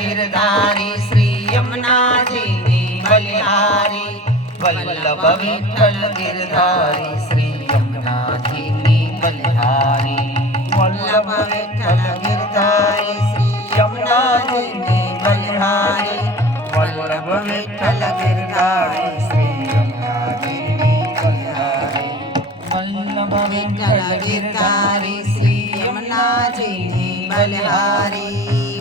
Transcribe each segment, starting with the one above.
गिरधारी श्री यमुनाजीनी बलिहारी वल्लभ विठ्ठल गिरधारी श्री यमुनाजीनी बलिहारी वल्लभ विठ्ठल गिरधारी श्री यमुनाजीनी बलिहारी वल्लभ विठ्ठल गिरधारी श्री यमुनाजीनी बलिहारी वल्लभ विठ्ठल गिरधारी श्री यमुनाजीनी बलिहारी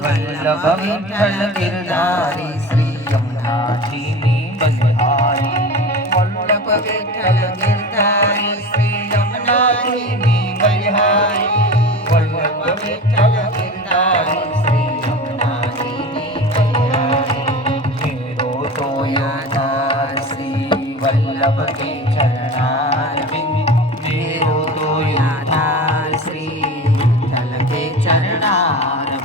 वल्लभ विठ्ठल गिरधारी श्री यमुनाजीनी बलिहारी वल्लभ विठ्ठल गिरधारी श्री यमुनाजीनी बलिहारी वल्लभ विठ्ठल गिरधारी श्री यमुनाजीनी बलिहारी मेरो तो यादार श्री वल्लभ के चरणार मेरो तो यादार श्री विठ्ठल के चरणार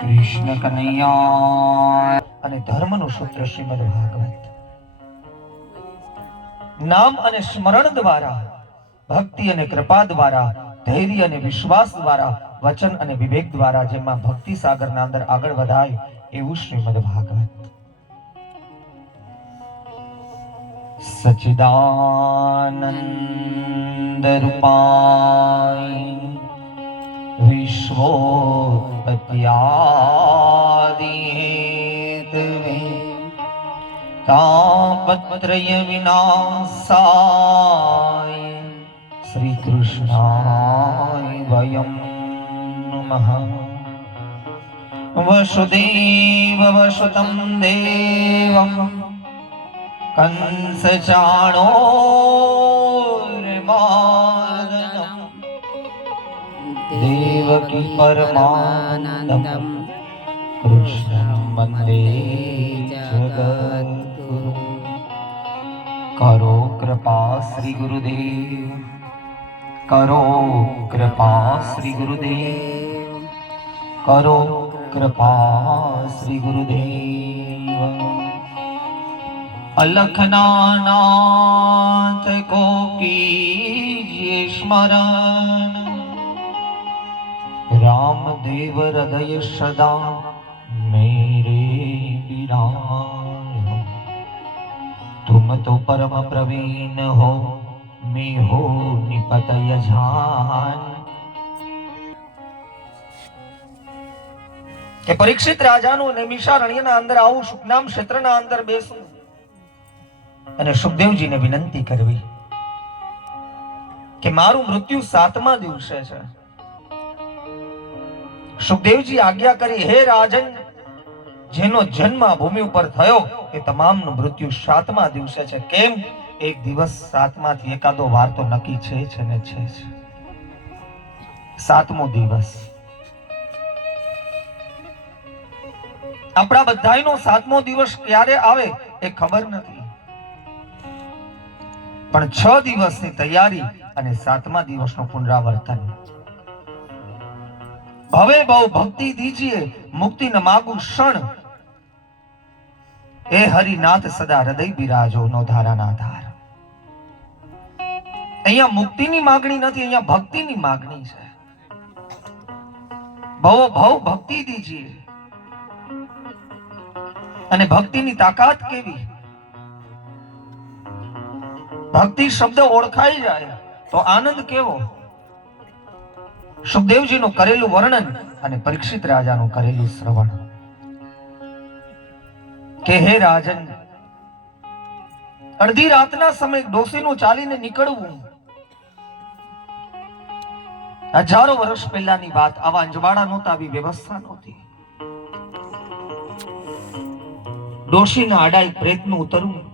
કૃષ્ણ કનૈયા અને ધર્મનું સૂત્ર શ્રીમદ ભાગવત. નામ અને સ્મરણ દ્વારા, ભક્તિ અને કૃપા દ્વારા, ધૈર્ય અને વિશ્વાસ દ્વારા, વચન અને વિવેક દ્વારા જેમાં ભક્તિ સાગરના અંદર આગળ વધાય એવું શ્રીમદ ભાગવત. સચ્ચિદાનંદ રૂપાય વિશ્વોત્પત્યાદિ હેતવે તાપત્રય વિનાશાય શ્રી કૃષ્ણાય વયમ નમઃ. વસુદેવ વસુતમ દેવમ કંસ ચાણોરમાદનમ દેવકી પરમાનંદમ કૃષ્ણ વંદે જગદ્ગુરુ. કરો કૃપા શ્રી ગુરુદેવ, કરો કૃપા શ્રી ગુરુદેવ, કરો કૃપા શ્રી ગુરુદેવ. अलखनानाथ को कीजिए स्मरण, रामदेव हृदय सदा मेरे विराम. तुम तो परम प्रवीण हो, मैं हो निपत यजान. કે પરીક્ષિત રાજાનું નૈમિષારણ્યના અંદર આવું, સુખનામ ક્ષેત્રના અંદર બેસવું અને સુખદેવજીને વિનંતી કરવી કે મારું મૃત્યુ 7મા દિવસે છે. સુખદેવજી આજ્ઞા કરી, હે રાજન, જેનો જન્મ આ ભૂમિ ઉપર થયો એ તમામનું મૃત્યુ 7મા દિવસે છે. કેમ? એક દિવસ 7માંથી એકાદો વાર તો નક્કી છે ને છે. 7મો દિવસ આપણા બધાયનો 7મો દિવસ ક્યારે આવે એ ખબર નથી, પણ 6 દિવસની તૈયારી અને 7મા દિવસનું પુનરાવર્તન. ભવે બહુ ભક્તિ દીજીએ, મુક્તિ ન માગું ક્ષણ, એ હરિનાથ સદા હૃદય બિરાજો નો ધારાના ધાર. અહીંયા મુક્તિની માગણી નથી, અહીંયા ભક્તિની માગણી છે. ભવ ભવ ભક્તિ દીજીએ. અને ભક્તિની તાકાત કેવી! ભક્તિ શબ્દ ઓળખાઈ જાય તો આનંદ કેવો! સુખદેવજીનું કરેલું વર્ણન અને પરીક્ષિત રાજાનું કરેલું શ્રવણ કે હે રાજન, અડધી રાતના સમય ડોસીનું ચાલીને નીકળવું, હજારો વર્ષ પહેલાની વાત. આવા અંજવાડા નહોતા, આવી વ્યવસ્થા નહોતી. ડોશીના આડાઈ પ્રેતનું ઉતરવું.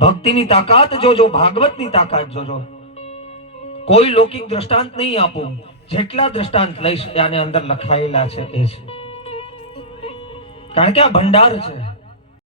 ભક્તિની તાકાત જોજો, ભાગવતની તાકાત જોજો. કોઈ લૌકિક દ્રષ્ટાંત નહીં આપું, જેટલા દ્રષ્ટાંત લઈશ આને અંદર લખાયેલા છે એ છે, કારણ કે આ ભંડાર છે.